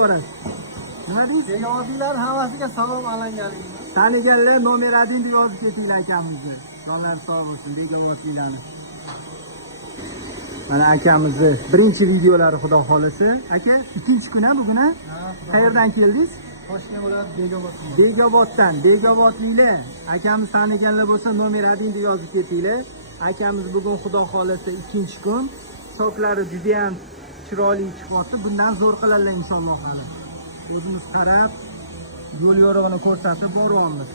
ketaverasiz. Nima deysiz? Begonalar hammasiga salom alangaling. Taniganlar nomer 1 deb yozib ketinglar akamizni. Jonlar sog' bo'lsin, begovatlilarni. Mana akamizni birinchi videolari xudo xolasa. Aka, ikkinchi kun bugun ha? Qayerdan keldingiz? Toshkent viloyat Begobod. Begoboddan, Begovodliklar. Akamiz taniganlar bo'lsa nomer 1 deb yozib ketinglar. Akamiz bugun xudo xolasa ikkinchi kun. Soqlari juda ham chiroyli chiqyapti. Bundan zo'r qilarlar inshaalloh hali. O'zimiz qarab, yo'l yorug'ini ko'rsatib boryapmiz.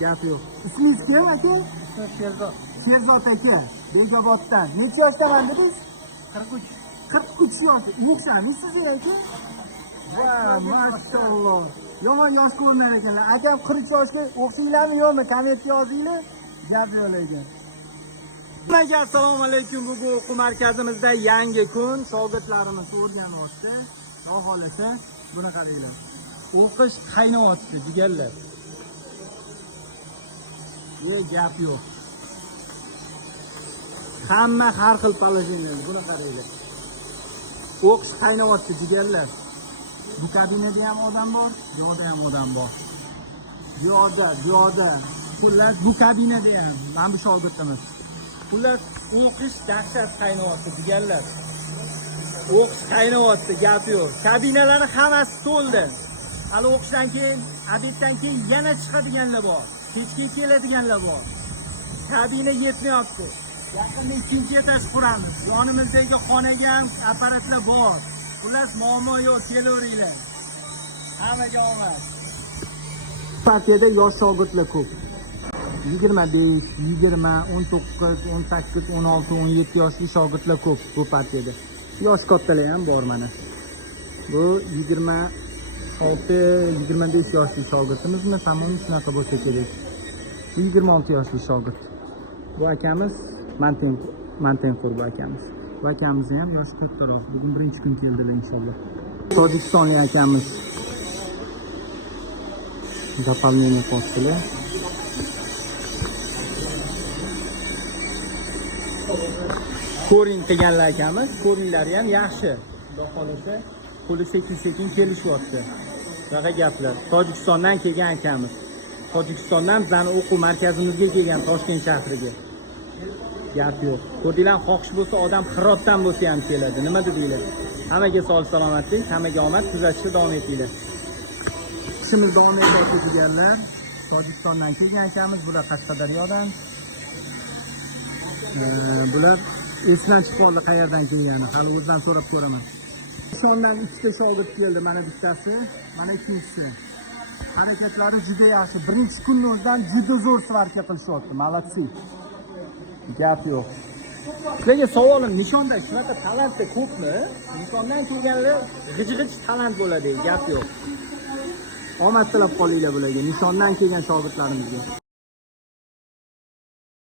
Gap yo'q. Ismingiz kim aka? Ismim Sherzod. Sherzod aka, Begoboddan. Necha yoshdaman dedingiz? 43. 43 yosh. O'xshamisiz aka? Va, mashalloh. Yomon yosh ko'rinar ekanlar. Akam 40 yoshga o'xshaylarmi yo'qmi? Kommentga yozinglar. Gap yo'q ekan. Assalomu alaykum. Bugun o'quv markazimizda yangi kun. Shogirdlarimiz o'rganyapti. Xudo xolasa, buni qaranglar. O'qish qaynayapti, jigarlar. Gap yo'q. Hamma har xil poложение, buni qaranglar. O'qish qaynayapti, jigarlar. Bu kabinada ham odam bor, bu yoqda ham odam bor. Bu yoqda. Xullas, bu kabinada ham mana bu shogirdimiz. Xullas, o'qish dahshat qaynayapti, jigarlar. O'qish qaynayapti, gap yo'q. Kabinalari hammasi to'ldi. Hali o'qishdan keyin, obeddan keyin yana chiqadiganlar bor. Kechga keladiganlar bor. Kabina yetmayapti. Yaqinda ikkinchi etaj quramiz. Yonimizdagi xonaga ham apparatlar bor. Xullas, muammo yo'q, kelaveringlar. Hammaga omad. Partiyada yosh shogirdlar ko'p. 25, 20, 19, 18, 16, 17 yoshli shogirdlar ko'p bu partiyada. Yosh kattalar ham bor mana. Bu 26, 25 yoshli shogirdimizmi? Samon shunaqa bo'lsa kerak. 26 yoshli shogird. Bu akamiz Mantenqur bu akamiz. Bu akamiz ham yoshi kattaroq. Bugun birinchi kun keldilar inshaalloh. Tojikistonlik akamiz. Zaполнение postlar. Ko'ring qilganlar akamiz, ko'ringlari ham yaxshi. Xudo xolasa, qo'li sekin kelishyapti. Bunaqa gaplar. Tojikistondan kelgan akamiz. Tojikistondan bizning o'quv markazimizga kelgan Toshkent shahriga. Gap yo'q. Ko'rdinglar, xohish bo'lsa odam Hirotdan bo'lsa ham keladi. Nima dedinglar? Hammaga sog' salomatlik, hammaga omad, kuzatishda davom etinglar. Ishimiz davom etayotgan deganlar. Tojikistondan kelgan akamiz, bular Qashqadaryodan. Bular esdan chiqdi qayerdan kelgani. Hali o'zidan so'rab ko'raman. Nishondan ikkita shogird keldi, mana bittasi, mana ikkinchisi. Harakatlari juda yaxshi. Birinchi kunning o'zidan juda zo'r svarka qilishyapti. Malatsi. Gap yo'q. Sizlarga savolim, nishonda shunaqa talantda ko'pmi? Nishondan kelganlar g'ij-g'ij talant bo'ladi, gap yo'q. Omad tilab qolinglar bularga, nishondan kelgan shogirdlarimizga.